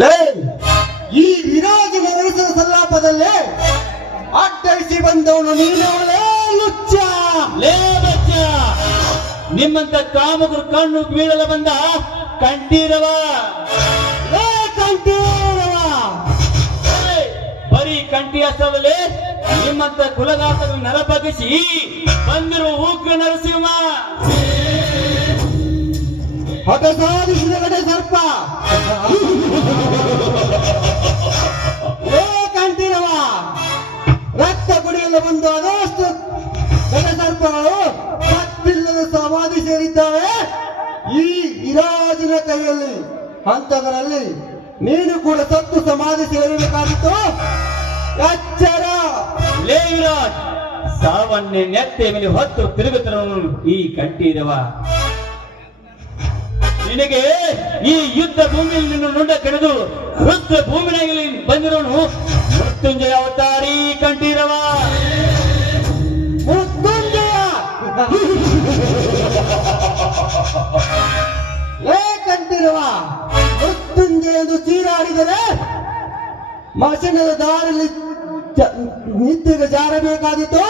ಲೇ ಈ ವಿರಾಜನ ನಡೆಸಿದ ಸಲ್ಲಾಪದಲ್ಲೇ ಅಡ್ಡರಿಸಿ ಬಂದವನು ನೀನವಳೇ ಲುಚ್ಚ. ಲೇ ಬಚ್ಚ, ನಿಮ್ಮಂತ ಕಾಮಕರು ಕಣ್ಣು ಬೀಳಲು ಬಂದ ಕಂಠೀರವ. ಲೇ ಕಂಠೀರವ, ಬರೀ ಕಂಠಿ ಅಷ್ಟವಲ್ಲೇ ನಿಮ್ಮಂತ ಕುಲಘಾತಗಳು ನರಬಗಿಸಿ ಬಂದಿರುವ ಉಗ್ರ ನರಸಿಂಹ. ಹಠ ಸಾಧಿಸಿದ ಗಡೆ ಸರ್ಪ. ಲೇ ಕಂಠೀರವ, ರಕ್ತ ಕುಡಿಯಲು ಬಂದು ಅದೆಷ್ಟು ಗಡ ಸರ್ಪಗಳು ಸತ್ತಿಲ್ಲದ ಸಮಾಧಿ ಸೇರಿದ್ದಾವೆ ಈ ವಿರಾಜನ ಕೈಯಲ್ಲಿ. ಅಂತದರಲ್ಲಿ ನೀನು ಕೂಡ ಸತ್ತು ಸಮಾಧಿ ಸೇರಬೇಕಾಗಿತ್ತು. ಎಚ್ಚರ. ಲೇ ವಿರಾಜ್, ಸಾವನ್ನೇ ನೆತ್ತೆ ಮೇಲೆ ಹೊತ್ತು ತಿರುಗುತ್ತಿರುವನು ಈ ಕಂಠೀರವ. ನಿನಗೆ ಈ ಯುದ್ಧ ಭೂಮಿಯಲ್ಲಿ ನಿನ್ನ ನುಂಡ ಕೆಡೆದು ರುದ್ರ ಭೂಮಿನಾಗಿ ಬಂದಿರೋನು ಮೃತ್ಯುಂಜಯ ಅವತಾರಿ ಕಂಠೀರವ. ಮೃತ್ಯುಂಜಯ. ಲೇ ಕಂಠೀರವ, ಮೃತ್ಯುಂಜಯ ಎಂದು ಚೀರಾಡಿದರೆ ಮಸಣದ ದಾರಿಯಲ್ಲಿ ನಿತ್ಯಗೆ ಜಾರಬೇಕಾದೀತು.